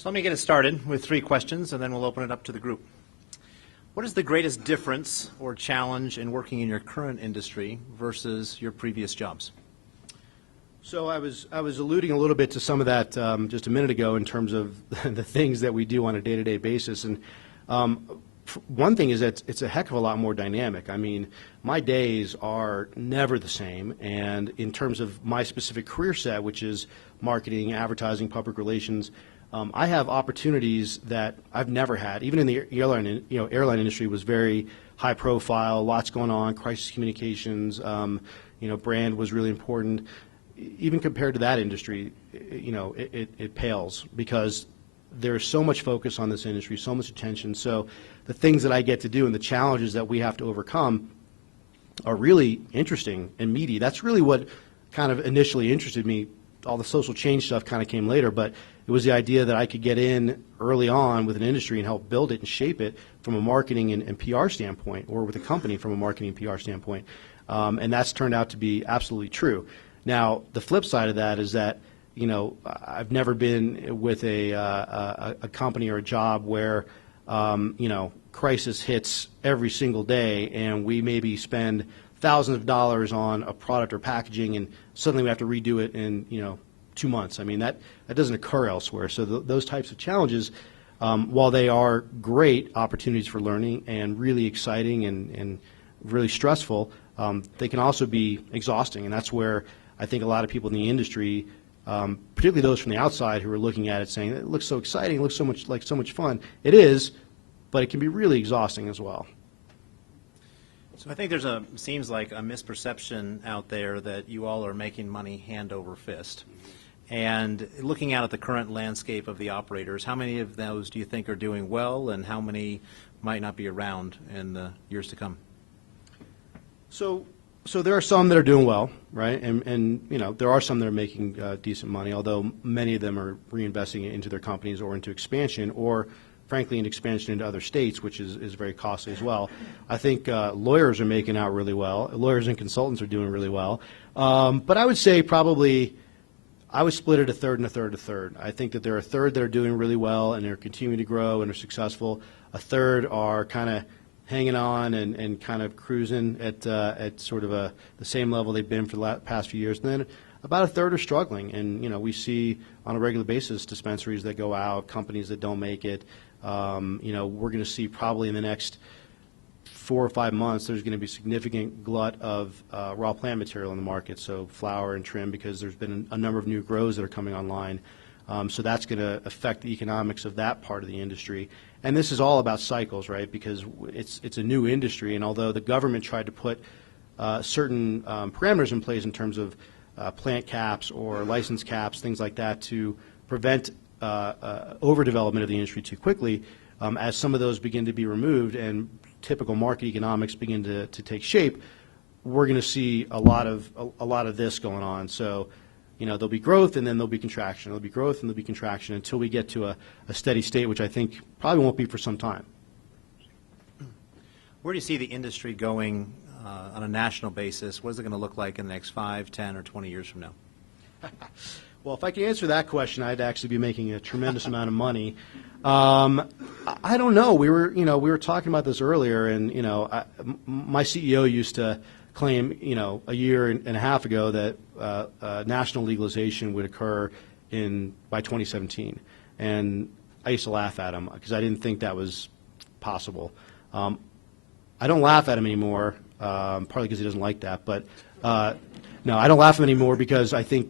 So let me get it started with 3 questions, and then we'll open it up to the group. What is the greatest difference or challenge in working in your current industry versus your previous jobs? So I was alluding a little bit to some of that just a minute ago in terms of the things that we do on a day-to-day basis. And one thing is that it's a heck of a lot more dynamic. I mean, my days are never the same. And in terms of my specific career set, which is marketing, advertising, public relations, I have opportunities that I've never had. Even in the airline industry was very high profile, lots going on, crisis communications, brand was really important. Even compared to that industry, it pales because there's so much focus on this industry, so much attention. So the things that I get to do and the challenges that we have to overcome are really interesting and meaty. That's really what kind of initially interested me. All the social change stuff kind of came later, but it was the idea that I could get in early on with an industry and help build it and shape it from a marketing and PR standpoint, or with a company from a marketing and PR standpoint. And that's turned out to be absolutely true. Now, the flip side of that is that, I've never been with a company or a job where, crisis hits every single day and we maybe spend thousands of dollars on a product or packaging and suddenly we have to redo it in, 2 months. I mean, that doesn't occur elsewhere. So those types of challenges, while they are great opportunities for learning and really exciting and really stressful, they can also be exhausting. And that's where I think a lot of people in the industry, particularly those from the outside who are looking at it saying, it looks so exciting, it looks so much fun. It is, but it can be really exhausting as well. So I think seems like a misperception out there that you all are making money hand over fist. And looking out at the current landscape of the operators, how many of those do you think are doing well, and how many might not be around in the years to come? So there are some that are doing well, right? And there are some that are making decent money, although many of them are reinvesting it into their companies or into expansion, or frankly in expansion into other states, which is very costly as well. I think lawyers are making out really well. Lawyers and consultants are doing really well. But I would say probably I would split it a third and a third, a third. I think that there are a third that are doing really well and they're continuing to grow and are successful. A third are kind of hanging on and kind of cruising at sort of the same level they've been for the past few years. And then about a third are struggling. And, we see on a regular basis dispensaries that go out, companies that don't make it. We're going to see probably in the next 4 or 5 months, there's going to be significant glut of raw plant material in the market, so flower and trim, because there's been a number of new grows that are coming online. So that's going to affect the economics of that part of the industry. And this is all about cycles, right, because it's a new industry, and although the government tried to put certain parameters in place in terms of plant caps or license caps, things like that, to prevent overdevelopment of the industry too quickly, as some of those begin to be removed and typical market economics begin to take shape, we're going to see a lot of this going on. So, there'll be growth and then there'll be contraction. There'll be growth and there'll be contraction until we get to a steady state, which I think probably won't be for some time. Where do you see the industry going on a national basis? What is it going to look like in the next 5, 10, or 20 years from now? Well, if I could answer that question, I'd actually be making a tremendous amount of money. I don't know. We were talking about this earlier, and my CEO used to claim, a year and a half ago that national legalization would occur by 2017, and I used to laugh at him because I didn't think that was possible. I don't laugh at him anymore, partly because he doesn't like that, but no, I don't laugh at him anymore because I think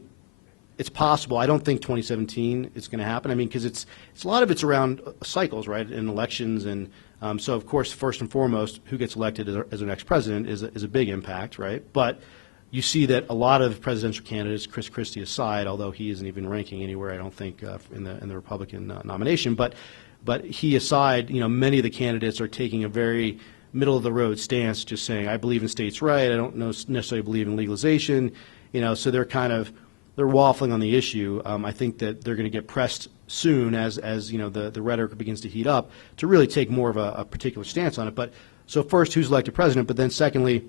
it's possible. I don't think 2017 is going to happen. I mean, because it's a lot of it's around cycles, right, in elections, and so of course, first and foremost, who gets elected as our next president is a big impact, right? But you see that a lot of presidential candidates, Chris Christie aside, although he isn't even ranking anywhere, I don't think, in the Republican nomination, but he aside, many of the candidates are taking a very middle of the road stance, just saying, I believe in states' right. I don't necessarily believe in legalization, so they're waffling on the issue. I think that they're going to get pressed soon as the rhetoric begins to heat up to really take more of a particular stance on it. But so first, who's elected president? But then secondly,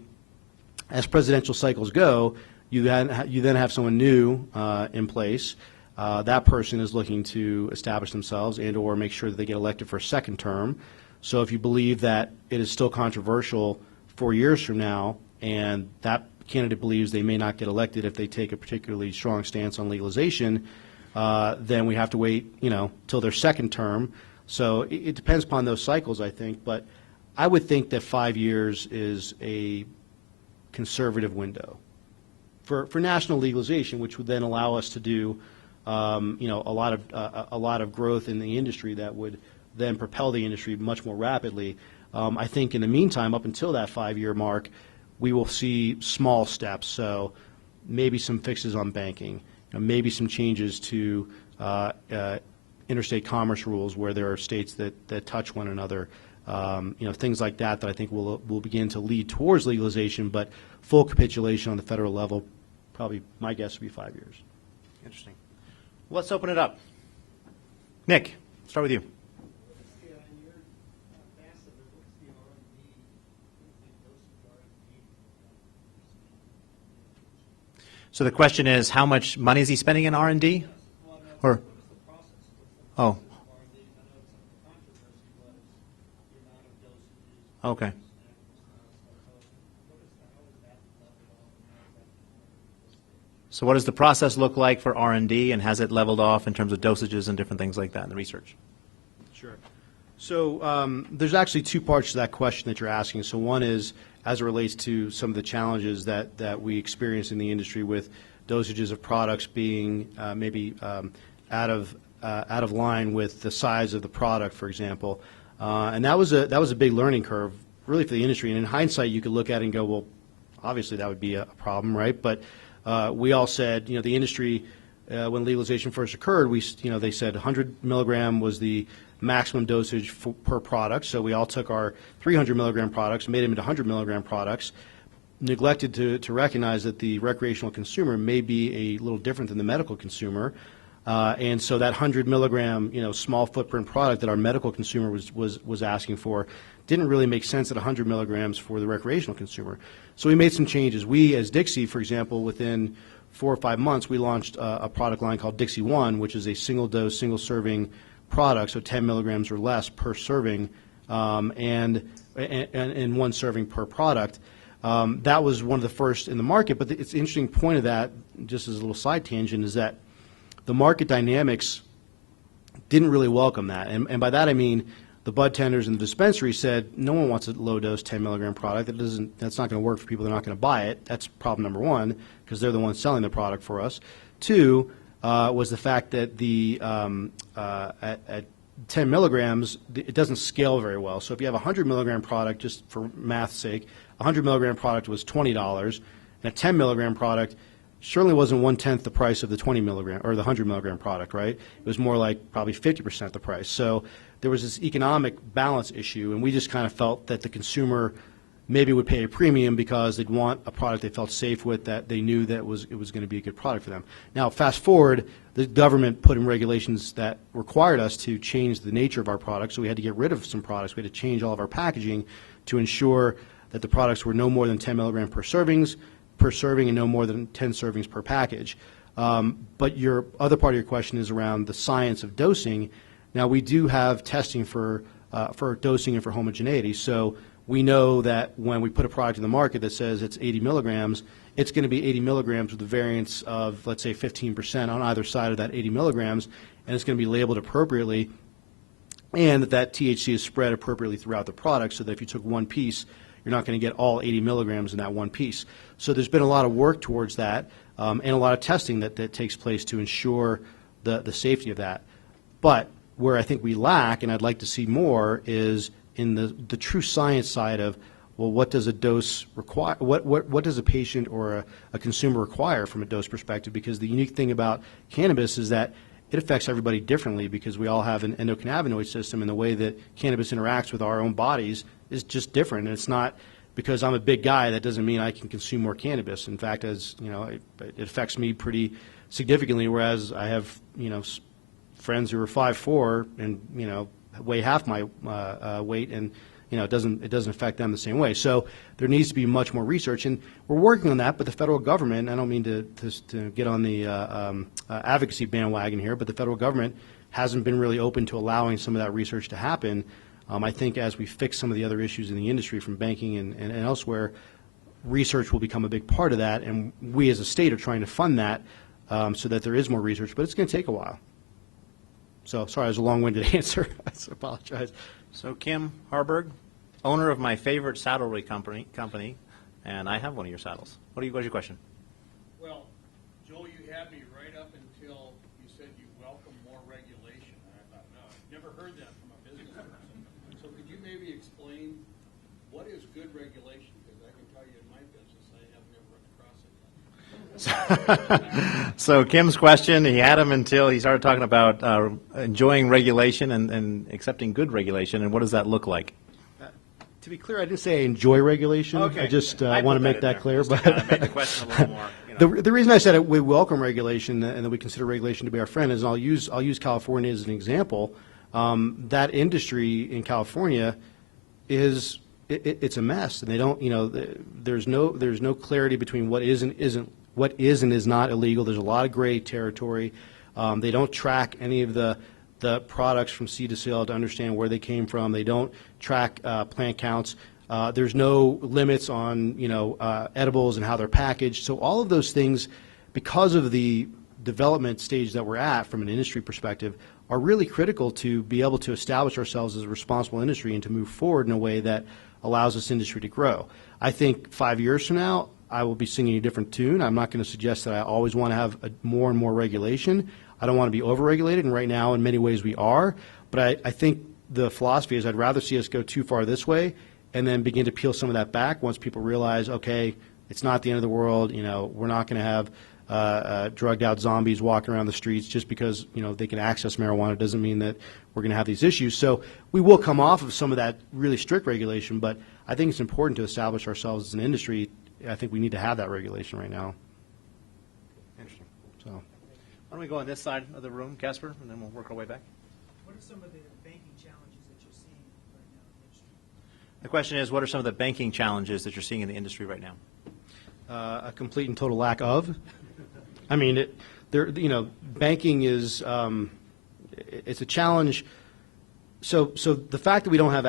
as presidential cycles go, you then have someone new in place. that person is looking to establish themselves and or make sure that they get elected for a second term. So if you believe that it is still controversial 4 years from now and that candidate believes they may not get elected if they take a particularly strong stance on legalization, then we have to wait, till their second term. So it depends upon those cycles, I think. But I would think that 5 years is a conservative window for national legalization, which would then allow us to do, a lot of growth in the industry that would then propel the industry much more rapidly. I think in the meantime, up until that 5-year mark, we will see small steps. So maybe some fixes on banking, maybe some changes to interstate commerce rules where there are states that touch one another. Things like that I think will begin to lead towards legalization, but full capitulation on the federal level, probably my guess would be 5 years. Interesting. Let's open it up. Nick, start with you. So the question is, how much money is he spending in R&D? Or, oh, okay. So what does the process look like for R&D, and has it leveled off in terms of dosages and different things like that in the research? Sure. So there's actually two parts to that question that you're asking. So one is as it relates to some of the challenges that we experience in the industry with dosages of products being maybe out of line with the size of the product, for example. And that was a big learning curve, really, for the industry. And in hindsight, you could look at it and go, well, obviously that would be a problem, right? But we all said, the industry, when legalization first occurred, they said 100 milligram was the maximum dosage per product. So we all took our 300 milligram products, made them into 100 milligram products, neglected to recognize that the recreational consumer may be a little different than the medical consumer. And so that 100 milligram, small footprint product that our medical consumer was asking for didn't really make sense at 100 milligrams for the recreational consumer. So we made some changes. We, as Dixie, for example, within 4 or 5 months, we launched a product line called Dixie One, which is a single dose, single serving product, so 10 milligrams or less per serving, and 1 serving per product. That was one of the first in the market. But it's an interesting point of that, just as a little side tangent, is that the market dynamics didn't really welcome that. And by that I mean the bud tenders and the dispensary said, no one wants a low-dose 10-milligram product. That's not going to work for people. They're not going to buy it. That's problem number one, because they're the ones selling the product for us. Two was the fact that at 10 milligrams, it doesn't scale very well. So if you have a 100-milligram product, just for math's sake, a 100-milligram product was $20, and a 10-milligram product certainly wasn't 1/10 the price of the 20 milligram or the 100 milligram product, right? It was more like probably 50% the price. So there was this economic balance issue, and we just kind of felt that the consumer maybe would pay a premium because they'd want a product they felt safe with, that they knew that it was going to be a good product for them. Now, fast forward, the government put in regulations that required us to change the nature of our products, so we had to get rid of some products. We had to change all of our packaging to ensure that the products were no more than 10 milligram per serving and no more than 10 servings per package. But your other part of your question is around the science of dosing. Now, we do have testing for dosing and for homogeneity. So we know that when we put a product in the market that says it's 80 milligrams, it's going to be 80 milligrams with a variance of, let's say, 15% on either side of that 80 milligrams, and it's going to be labeled appropriately, and that THC is spread appropriately throughout the product, so that if you took one piece, you're not going to get all 80 milligrams in that one piece. So there's been a lot of work towards that, and a lot of testing that takes place to ensure the safety of that. But where I think we lack, and I'd like to see more, is in the true science side of, well, what does a dose require? What does a patient or a consumer require from a dose perspective? Because the unique thing about cannabis is that it affects everybody differently, because we all have an endocannabinoid system, and the way that cannabis interacts with our own bodies is just different. And it's not because I'm a big guy, that doesn't mean I can consume more cannabis. In fact, as you know, it affects me pretty significantly, whereas I have, friends who are 5'4" and, weigh half my weight, and, it doesn't affect them the same way. So there needs to be much more research, and we're working on that. But the federal government, I don't mean to get on the advocacy bandwagon here, but the federal government hasn't been really open to allowing some of that research to happen. I think as we fix some of the other issues in the industry from banking and elsewhere, research will become a big part of that, and we as a state are trying to fund that so that there is more research, but it's going to take a while. So, sorry, it was a long-winded answer. I apologize. So Kim Harburg, owner of my favorite saddlery company, and I have one of your saddles. What's your question? Well, Joel, you had me right up until you said you welcome more regulation. And I thought, no, I've never heard that from a business person. So could you maybe explain what is good regulation? Because I can tell you in my business, I have never run across it. So Kim's question, he had him until he started talking about enjoying regulation and accepting good regulation, and what does that look like? To be clear, I didn't say I enjoy regulation. Okay. I just want to make that clear. Just to kind of make the question a little more. The reason I said we welcome regulation and that we consider regulation to be our friend is I'll use California as an example. That industry in California is it's a mess, and they don't there's no clarity between what is and is not illegal. There's a lot of gray territory. They don't track any of the products from seed to sale to understand where they came from. They don't track plant counts. There's no limits on edibles and how they're packaged. So all of those things, because of the development stage that we're at from an industry perspective, are really critical to be able to establish ourselves as a responsible industry and to move forward in a way that allows this industry to grow. I think 5 years from now, I will be singing a different tune. I'm not going to suggest that I always want to have more and more regulation. I don't want to be over-regulated, and right now, in many ways, we are. But I think the philosophy is I'd rather see us go too far this way and then begin to peel some of that back once people realize, okay, it's not the end of the world. We're not going to have drugged-out zombies walking around the streets just because they can access marijuana. Doesn't mean that we're going to have these issues. So we will come off of some of that really strict regulation, but I think it's important to establish ourselves as an industry. I think we need to have that regulation right now. Interesting. So. Why don't we go on this side of the room, Casper, and then we'll work our way back. What are some of the banking challenges that you're seeing right now in the industry? The question is, what are some of the banking challenges that you're seeing in the industry right now? A complete and total lack of. I mean, banking is it's a challenge. So the fact that we don't have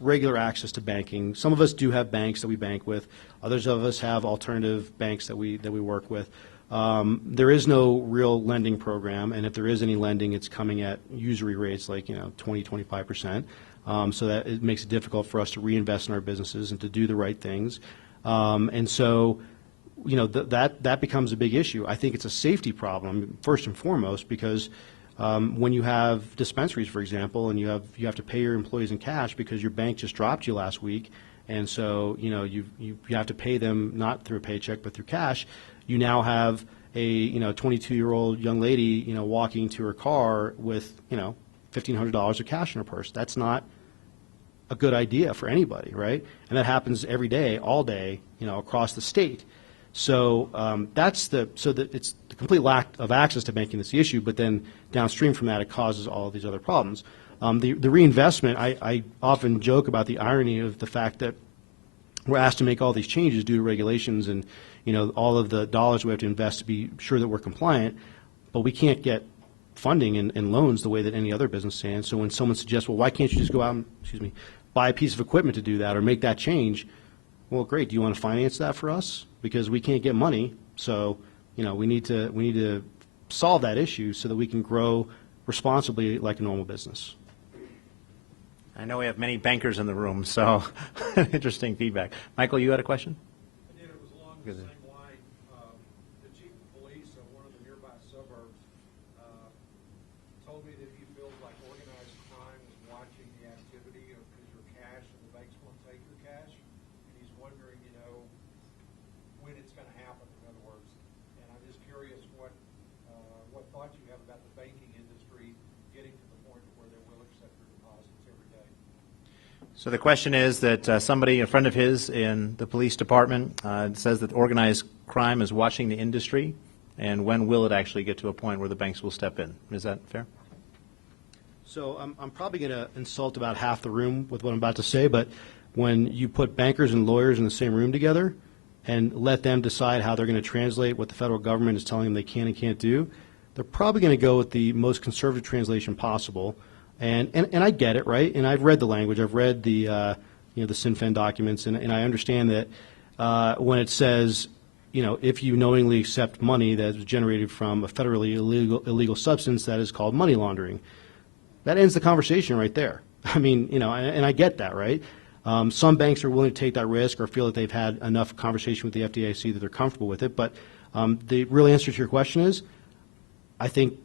regular access to banking, some of us do have banks that we bank with. Others of us have alternative banks that we work with. There is no real lending program, and if there is any lending, it's coming at usury rates like 20, 25%. So that it makes it difficult for us to reinvest in our businesses and to do the right things. And so, that becomes a big issue. I think it's a safety problem first and foremost because when you have dispensaries, for example, and you have to pay your employees in cash because your bank just dropped you last week, and so you have to pay them not through a paycheck but through cash. You now have a 22-year-old young lady walking to her car with $1,500 of cash in her purse. That's not a good idea for anybody, right? And that happens every day, all day, across the state. So it's the complete lack of access to banking that's the issue. But then downstream from that, it causes all of these other problems. The reinvestment, I often joke about the irony of the fact that we're asked to make all these changes due to regulations and all of the dollars we have to invest to be sure that we're compliant, but we can't get funding and loans the way that any other business can. So when someone suggests, well, why can't you just go out and buy a piece of equipment to do that or make that change? Well, great. Do you want to finance that for us? Because we can't get money. So we need to solve that issue so that we can grow responsibly like a normal business. I know we have many bankers in the room, so interesting feedback. Michael, you had a question? I did. It was along the same line. The chief of police of one of the nearby suburbs told me that he feels like organized crime is watching the activity because your cash and the banks won't take your cash. And he's wondering, when it's going to happen, in other words. And I'm just curious what thoughts you have about the banking industry getting to the point where they will accept your deposits every day. So the question is that somebody, a friend of his in the police department, says that organized crime is watching the industry, and when will it actually get to a point where the banks will step in? Is that fair? So I'm probably going to insult about half the room with what I'm about to say, but when you put bankers and lawyers in the same room together and let them decide how they're going to translate what the federal government is telling them they can and can't do, they're probably going to go with the most conservative translation possible. And I get it, right? And I've read the language. I've read the the SINFEN documents, and I understand that when it says, if you knowingly accept money that is generated from a federally illegal substance, that is called money laundering. That ends the conversation right there. I mean, and I get that, right? Some banks are willing to take that risk or feel that they've had enough conversation with the FDIC that they're comfortable with it. But the real answer to your question is, I think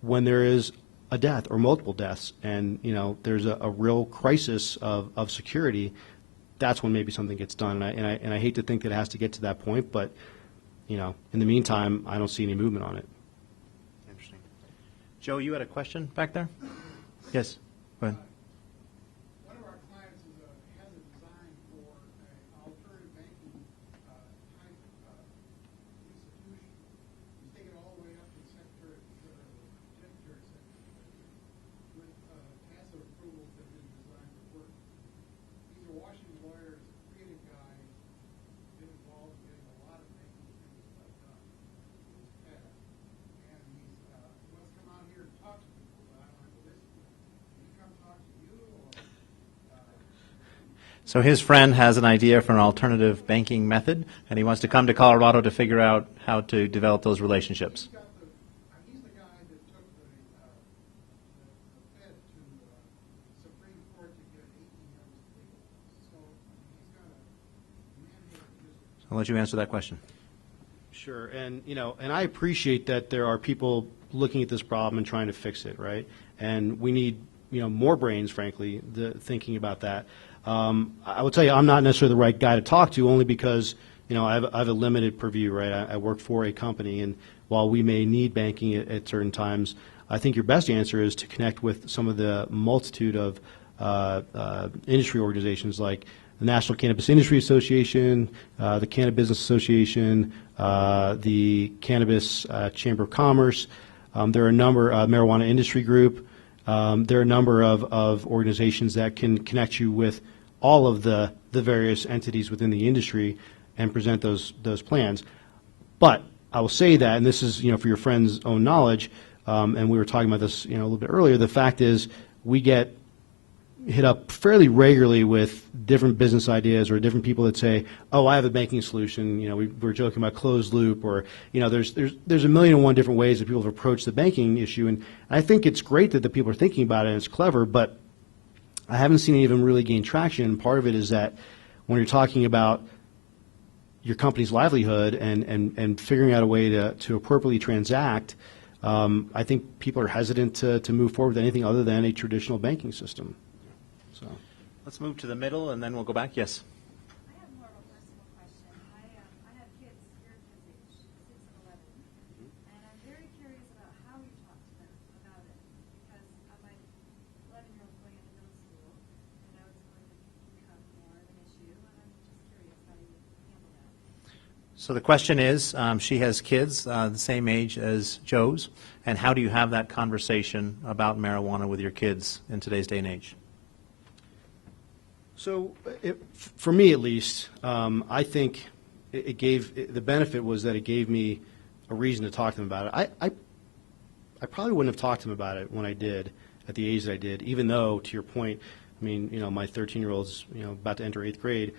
when there is a death or multiple deaths and, there's a real crisis of security, that's when maybe something gets done. And I hate to think that it has to get to that point, but, in the meantime, I don't see any movement on it. Interesting. Joe, you had a question back there? Yes, go ahead. One of our clients has a design for an alternative banking type institution. You take it all the way up to Secretary with passive approvals that have been designed to work. He's a Washington lawyer, he's a creative guy, been involved in getting a lot of banking things done in his past. And he's wants to come out here and talk to people, but I'm like, well, can he come talk to you or? So his friend has an idea for an alternative banking method, and he wants to come to Colorado to figure out how to develop those relationships. He's the guy that took the Fed to Supreme Court to get 18 years legal. So he's got a mandate to just I'll let you answer that question. Sure, and and I appreciate that there are people looking at this problem and trying to fix it, right? And we need more brains, frankly, thinking about that. I will tell you, I'm not necessarily the right guy to talk to, only because I have a limited purview, right? I work for a company, and while we may need banking at certain times, I think your best answer is to connect with some of the multitude of industry organizations like the National Cannabis Industry Association, the Cannabis Business Association, the Cannabis Chamber of Commerce. There are a number of Marijuana Industry Group. There are a number of organizations that can connect you with all of the various entities within the industry and present those plans. But I will say that, and this is for your friend's own knowledge, and we were talking about this a little bit earlier. The fact is, we get hit up fairly regularly with different business ideas or different people that say, "Oh, I have a banking solution." We were joking about closed loop, or there's a million and one different ways that people have approached the banking issue, and I think it's great that the people are thinking about it and it's clever, but I haven't seen any of them really gain traction. And part of it is that when you're talking about your company's livelihood and figuring out a way to appropriately transact, I think people are hesitant to move forward with anything other than a traditional banking system. So. Let's move to the middle, and then we'll go back. Yes. I have more of a personal question. I have kids, your kids' age, 6 and 11, and I'm very curious about how you talk to them about it, because my 11-year-old's going into middle school, and I know it's going to become more of an issue, and I'm just curious how you handle that. So the question is, she has kids the same age as Joe's, and how do you have that conversation about marijuana with your kids in today's day and age? So, for me at least, I think the benefit was that it gave me a reason to talk to them about it. I probably wouldn't have talked to them about it when I did, at the age that I did, even though, to your point, I mean, my 13-year-old's, about to enter 8th grade.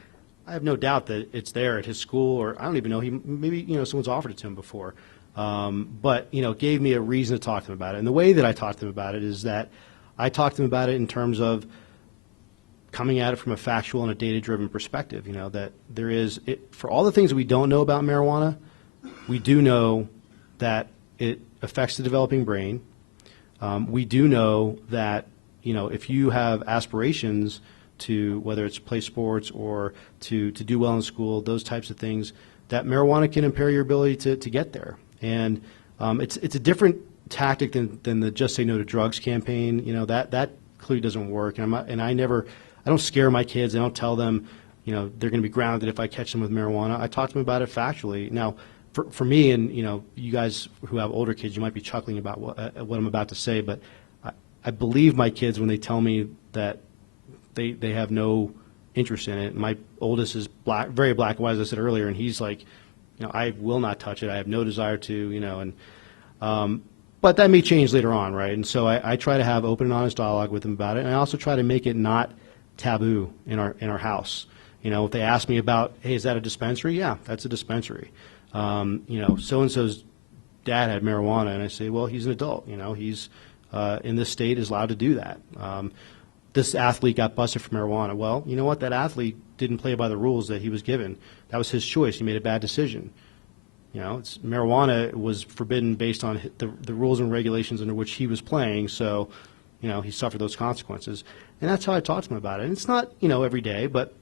I have no doubt that it's there at his school, or I don't even know, maybe, someone's offered it to him before. But, it gave me a reason to talk to them about it. And the way that I talked to them about it is that I talked to them about it in terms of coming at it from a factual and a data-driven perspective, that there is, for all the things that we don't know about marijuana, we do know that it affects the developing brain. We do know that, if you have aspirations to, whether it's play sports or to do well in school, those types of things, that marijuana can impair your ability to get there. And it's a different tactic than the Just Say No to Drugs campaign. That clearly doesn't work. And I don't scare my kids. I don't tell them, they're going to be grounded if I catch them with marijuana. I talk to them about it factually. Now, for me, and you guys who have older kids, you might be chuckling about what I'm about to say, but I believe my kids when they tell me that they have no interest in it. My oldest is very black and white, as I said earlier, and he's like, I will not touch it. I have no desire to, and but that may change later on, right? And so I try to have open and honest dialogue with them about it, and I also try to make it not taboo in our house. If they ask me about, hey, is that a dispensary? Yeah, that's a dispensary. So-and-so's dad had marijuana, and I say, well, he's an adult. He's in this state is allowed to do that. This athlete got busted for marijuana. Well, you know what? That athlete didn't play by the rules that he was given. That was his choice. He made a bad decision. Marijuana was forbidden based on the rules and regulations under which he was playing, so, he suffered those consequences. And that's how I talk to him about it. And it's not, every day, but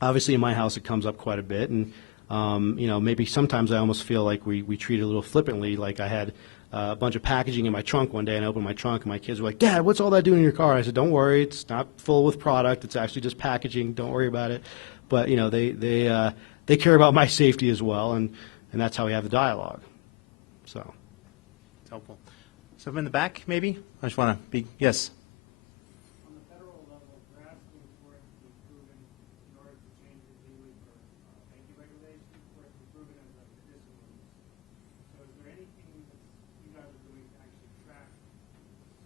obviously in my house it comes up quite a bit. And, maybe sometimes I almost feel like we treat it a little flippantly, like I had a bunch of packaging in my trunk one day, and I opened my trunk, and my kids were like, Dad, what's all that doing in your car? I said, don't worry, it's not full with product. It's actually just packaging. Don't worry about it. But, they care about my safety as well, and that's how we have the dialogue. So. It's helpful. So in the back, maybe? I just want to be, yes. On the federal level, we're asking for it to be proven in order to change the legally for banking regulations, for it to be proven as a medicinal use. So is there anything that you guys are doing to actually track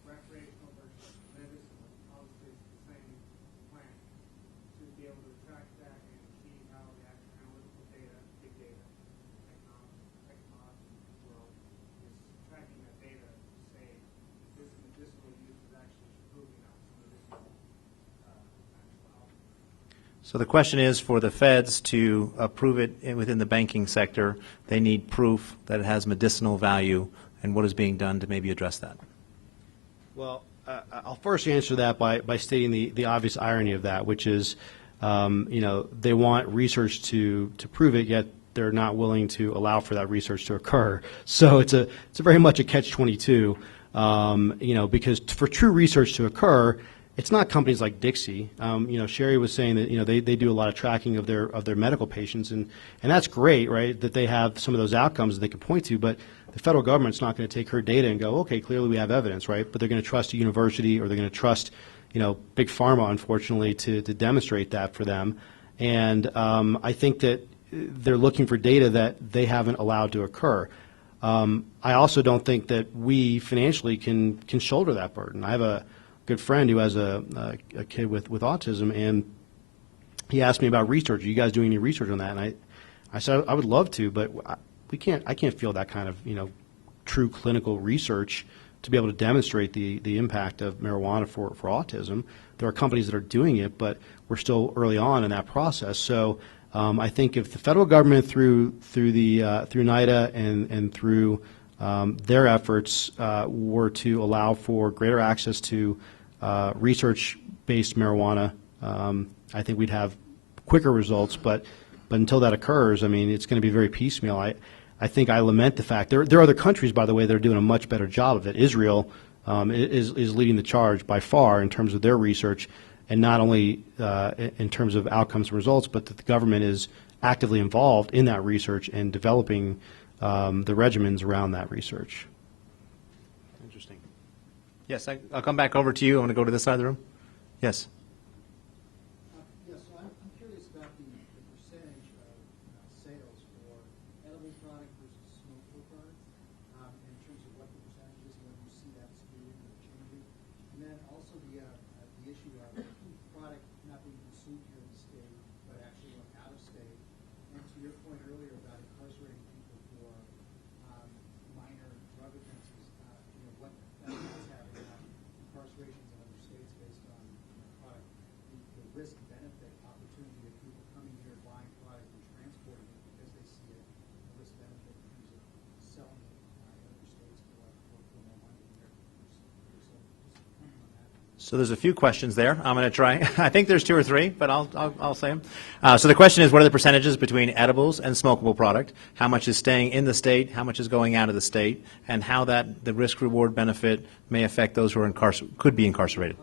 recreational versus medicinal? Obviously, it's the same plant. To be able to track that and see how the actual analytical data, big data, technology world is tracking that data to say this medicinal use is actually proving out some medicinal actual outcomes. So the question is, for the feds to approve it within the banking sector, they need proof that it has medicinal value, and what is being done to maybe address that? Well, I'll first answer that by stating the obvious irony of that, which is, they want research to prove it, yet they're not willing to allow for that research to occur. So it's very much a catch-22, because for true research to occur, it's not companies like Dixie. Sherry was saying that they do a lot of tracking of their medical patients, and that's great, right? That they have some of those outcomes that they can point to, but the federal government's not going to take her data and go, okay, clearly we have evidence, right? But they're going to trust a university, or they're going to trust big pharma, unfortunately, to demonstrate that for them. And I think that they're looking for data that they haven't allowed to occur. I also don't think that we financially can shoulder that burden. I have a good friend who has a kid with autism, and he asked me about research. Are you guys doing any research on that? And I said I would love to, but I can't feel that kind of true clinical research to be able to demonstrate the impact of marijuana for autism. There are companies that are doing it, but we're still early on in that process. So I think if the federal government through NIDA and through their efforts were to allow for greater access to research-based marijuana, I think we'd have quicker results. But until that occurs, I mean, it's going to be very piecemeal. I think I lament the fact there are other countries, by the way, that are doing a much better job of it. Israel is leading the charge by far in terms of their research, and not only in terms of outcomes and results, but that the government is actively involved in that research and developing the regimens around that research. Interesting. Yes, I'll come back over to you. I want to go to this side of the room. Yes. Yes, so I'm curious about the percentage of sales for edible product versus smokable product, in terms of what the percentage is, and whether you see that skewing or changing. And then also the issue of product not being consumed here in the state, but actually going out of state. And to your point earlier about incarcerating people for minor drug offenses, what that is having on incarcerations in other states based on product, the risk-benefit opportunity of people coming here, buying product and transporting it because they see it, the risk-benefit in terms of selling it in other states for more money here. So just comment on that. So there's a few questions there. I'm going to try. I think there's two or three, but I'll say them. So the question is, what are the percentages between edibles and smokable product? How much is staying in the state? How much is going out of the state? And how the risk-reward benefit may affect those who are could be incarcerated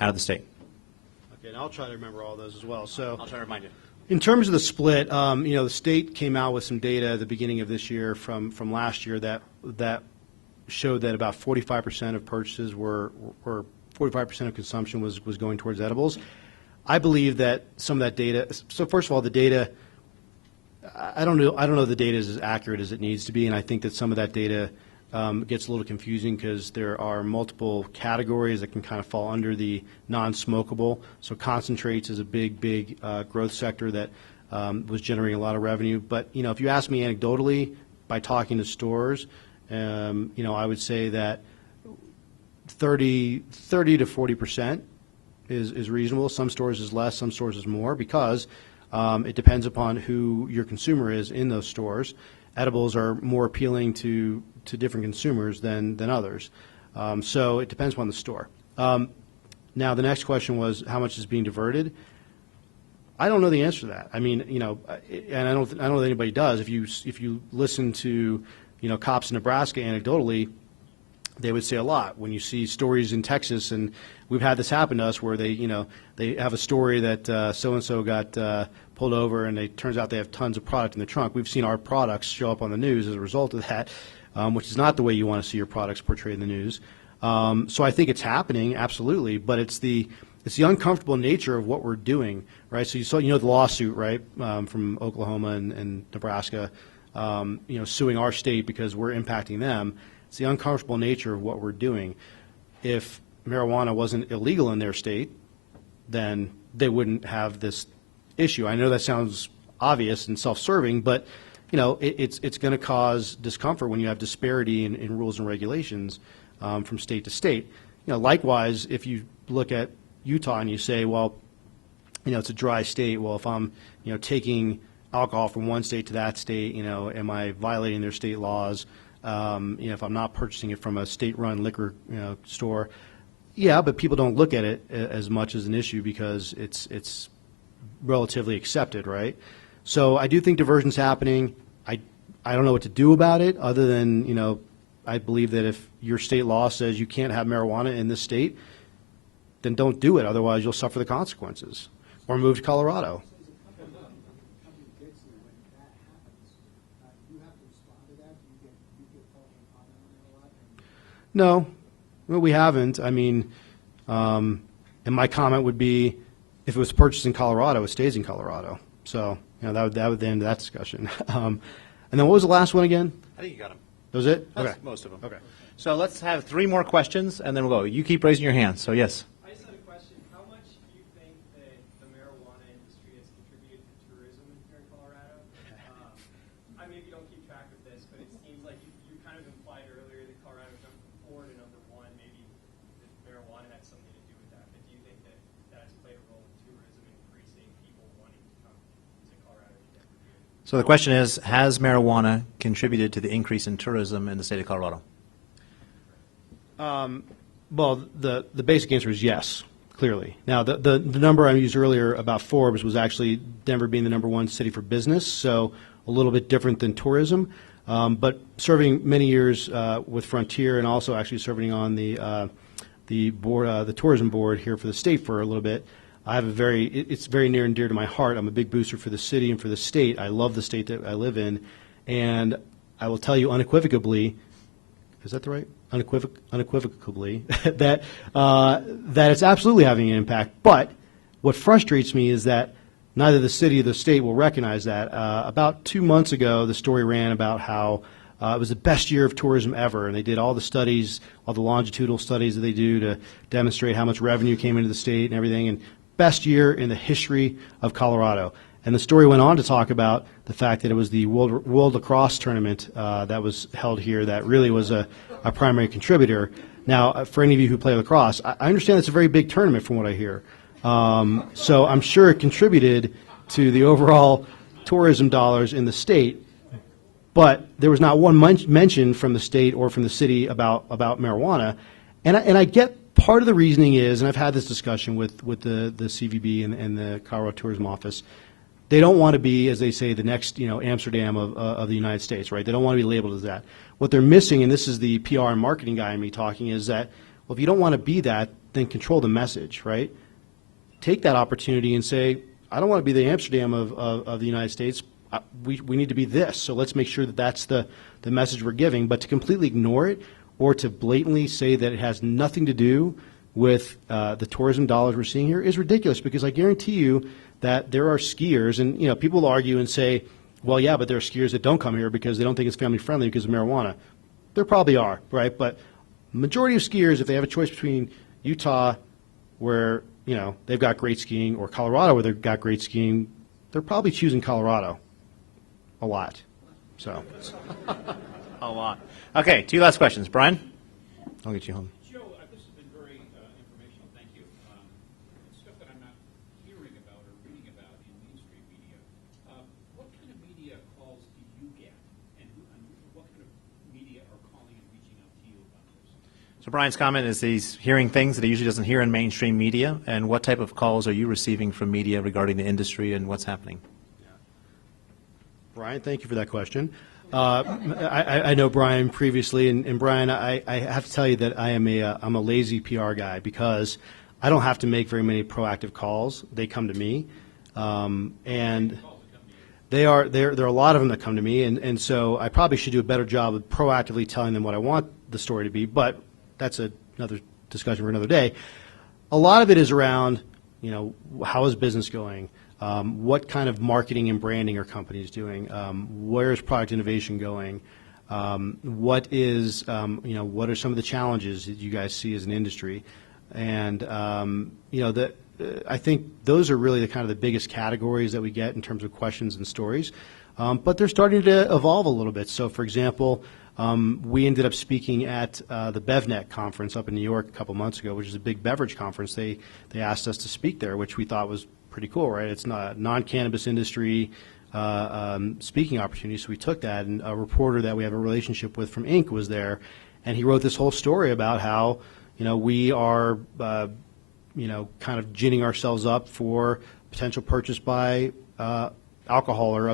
out of the state. Okay, and I'll try to remember all those as well. So I'll try to remind you. in terms of the split, the state came out with some data at the beginning of this year from last year that showed that about 45% of purchases or 45% of consumption was going towards edibles. I believe that some of that data, so first of all, the data, I don't know if the data is as accurate as it needs to be, and I think that some of that data gets a little confusing because there are multiple categories that can kind of fall under the non-smokable. So concentrates is a big growth sector that was generating a lot of revenue. But, you know, if you ask me anecdotally, by talking to stores, you know, I would say that 30 to 40% is reasonable. Some stores is less, some stores is more, because it depends upon who your consumer is in those stores. Edibles are more appealing to different consumers than others. So it depends upon the store. Now, the next question was how much is being diverted. I don't know the answer to that. I mean, you know, and I don't know that anybody does. If you listen to, you know, cops in Nebraska anecdotally, they would say a lot. When you see stories in Texas, and we've had this happen to us, where they, you know, they have a story that so-and-so got pulled over, and it turns out they have tons of product in the trunk. We've seen our products show up on the news as a result of that, which is not the way you want to see your products portrayed in the news. So I think it's happening, absolutely, but it's the uncomfortable nature of what we're doing, right? So you know, the lawsuit, right, from Oklahoma and Nebraska, you know, suing our state because we're impacting them. It's the uncomfortable nature of what we're doing. If marijuana wasn't illegal in their state, then they wouldn't have this issue. I know that sounds obvious and self-serving, but, you know, it's going to cause discomfort when you have disparity in rules and regulations from state to state. You know, likewise, if you look at Utah and you say, well, you know, it's a dry state. Well, if I'm, you know, taking alcohol from one state to that state, you know, am I violating their state laws? You know, if I'm not purchasing it from a state-run liquor, you know, store, yeah, but people don't look at it as much as an issue because it's relatively accepted, right? So I do think diversion's happening. I don't know what to do about it other than, you know, I believe that if your state law says you can't have marijuana in this state, then don't do it. Otherwise, you'll suffer the consequences. Or move to Colorado. No, well, we haven't. I mean, and my comment would be, if it was purchased in Colorado, it stays in Colorado. So, you know, that would end that discussion. And then what was the last one again? I think you got them. That was it? That's Okay. most of them. Okay. So let's have 3 more questions, and then we'll go. You keep raising your hand. So yes. I just had a question. How much do you think that the marijuana industry has contributed to tourism here in Colorado? I maybe don't keep track of this, but it seems like you kind of implied earlier that Colorado jumped from 4 to number 1. Maybe that marijuana had something to do with that. But do you think that that has played a role in tourism increasing, people wanting to come to Colorado to get beer? So the question is, has marijuana contributed to the increase in tourism in the state of Colorado? Well, the basic answer is yes, clearly. Now, the number I used earlier about Forbes was actually Denver being the number 1 city for business, so a little bit different than tourism. But serving many years with Frontier and also actually serving on the board, the tourism board here for the state for a little bit, I have it's very near and dear to my heart. I'm a big booster for the city and for the state. I love the state that I live in, and I will tell you unequivocally, is that the right? Unequivocally, that it's absolutely having an impact. But what frustrates me is that neither the city or the state will recognize that. About 2 months ago, the story ran about how it was the best year of tourism ever, and they did all the studies, all the longitudinal studies that they do to demonstrate how much revenue came into the state and everything, and best year in the history of Colorado. And the story went on to talk about the fact that it was the World Lacrosse Tournament that was held here that really was a primary contributor. Now, for any of you who play lacrosse, I understand it's a very big tournament from what I hear. So I'm sure it contributed to the overall tourism dollars in the state, but there was not one mention from the state or from the city about marijuana. And I get part of the reasoning is, and I've had this discussion with the CVB and the Colorado Tourism Office, they don't want to be, as they say, the next, you know, Amsterdam of the United States, right? They don't want to be labeled as that. What they're missing, and this is the PR and marketing guy in me talking, is that, well, if you don't want to be that, then control the message, right? Take that opportunity and say, I don't want to be the Amsterdam of the United States. We need to be this, so let's make sure that that's the message we're giving. But to completely ignore it or to blatantly say that it has nothing to do with the tourism dollars we're seeing here is ridiculous, because I guarantee you that there are skiers, and people will argue and say, well, yeah, but there are skiers that don't come here because they don't think it's family friendly because of marijuana. There probably are, right? But majority of skiers, if they have a choice between Utah, where they've got great skiing, or Colorado, where they've got great skiing, they're probably choosing Colorado a lot. So A lot. Okay, 2 last questions. Brian? I'll get you home. Joe, this has been very informational. Thank you. It's stuff that I'm not hearing about or reading about in mainstream media. What kind of media calls do you get, and what kind of media are calling and reaching out to you about this? So Brian's comment is he's hearing things that he usually doesn't hear in mainstream media. And what type of calls are you receiving from media regarding the industry and what's happening? Brian, thank you for that question. I know Brian previously, and Brian, I have to tell you that I'm a lazy PR guy, because I don't have to make very many proactive calls. They come to me, and there are a lot of them that come to me, and so I probably should do a better job of proactively telling them what I want the story to be, but that's another discussion for another day. A lot of it is around, how is business going? What kind of marketing and branding are companies doing? Where is product innovation going? What are some of the challenges that you guys see as an industry? And I think those are really the biggest categories that we get in terms of questions and stories. But they're starting to evolve a little bit. So, for example, we ended up speaking at the BevNet conference up in New York a couple months ago, which is a big beverage conference. They asked us to speak there, which we thought was pretty cool, right? It's not non-cannabis industry speaking opportunity, so we took that, and a reporter that we have a relationship with from Inc. was there, and he wrote this whole story about how we are kind of ginning ourselves up for potential purchase by alcohol or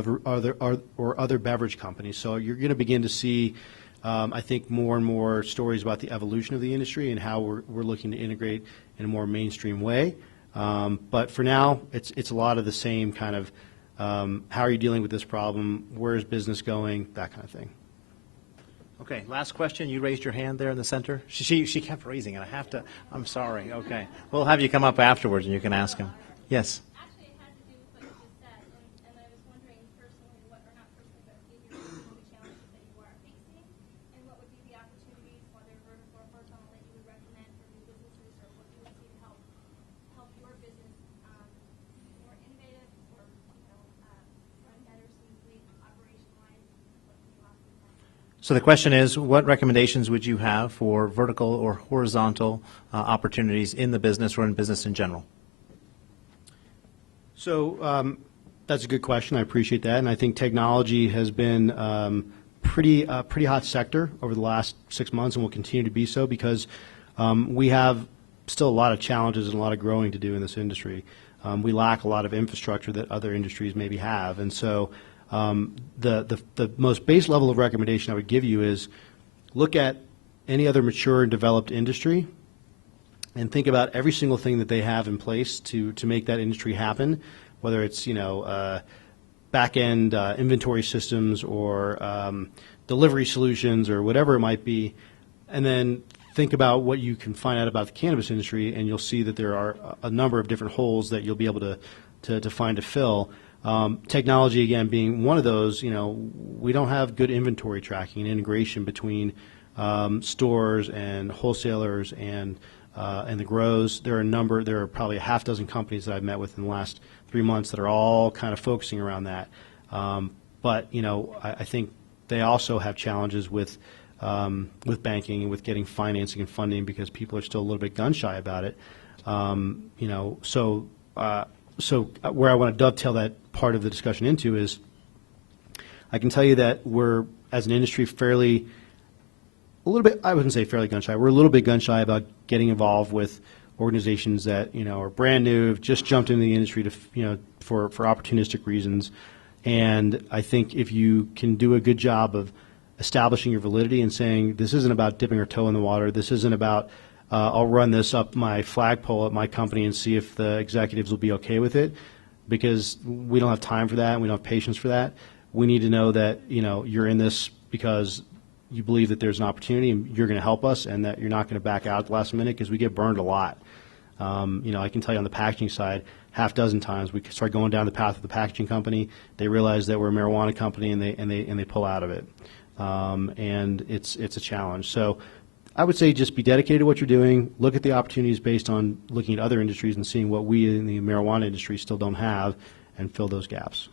other beverage companies. So you're going to begin to see, I think, more and more stories about the evolution of the industry and how we're looking to integrate in a more mainstream way. But for now, it's a lot of the same kind of how are you dealing with this problem, where is business going, that kind of thing. Okay, last question. You raised your hand there in the center. She kept raising it. I'm sorry. Okay. We'll have you come up afterwards and you can ask him. Yes. Actually, it had to do with what you just said, and I was wondering personally, not personally, but maybe some of the challenges that you are facing, and what would be the opportunities, whether vertical or horizontal, that you would recommend for new businesses, or what you would see to help your business more innovative, or run better smoothly, operation-wise. What can you offer them? So the question is, what recommendations would you have for vertical or horizontal opportunities in the business or in business in general? So that's a good question. I appreciate that, and I think technology has been pretty hot sector over the last 6 months, and will continue to be so, because we have still a lot of challenges and a lot of growing to do in this industry. We lack a lot of infrastructure that other industries maybe have, and so the most base level of recommendation I would give you is look at any other mature and developed industry and think about every single thing that they have in place to make that industry happen, whether it's back-end inventory systems or delivery solutions or whatever it might be, and then think about what you can find out about the cannabis industry, and you'll see that there are a number of different holes that you'll be able to find to fill. Technology, again, being one of those. We don't have good inventory tracking and integration between stores and wholesalers and the grows. There are probably a half dozen companies that I've met with in the last 3 months that are all kind of focusing around that. But I think they also have challenges with banking and with getting financing and funding, because people are still a little bit gun shy about it. So where I want to dovetail that part of the discussion into is, I can tell you that we're, as an industry, a little bit, I wouldn't say fairly gun shy, we're a little bit gun shy about getting involved with organizations that are brand new, have just jumped into the industry to for opportunistic reasons. And I think if you can do a good job of establishing your validity and saying, this isn't about dipping our toe in the water, this isn't about I'll run this up my flagpole at my company and see if the executives will be okay with it, because we don't have time for that and we don't have patience for that. We need to know that you're in this because you believe that there's an opportunity and you're going to help us and that you're not going to back out at the last minute, because we get burned a lot. I can tell you on the packaging side, half dozen times we start going down the path of the packaging company. They realize that we're a marijuana company and they pull out of it, and it's a challenge. So I would say just be dedicated to what you're doing. Look at the opportunities based on looking at other industries and seeing what we in the marijuana industry still don't have, and fill those gaps.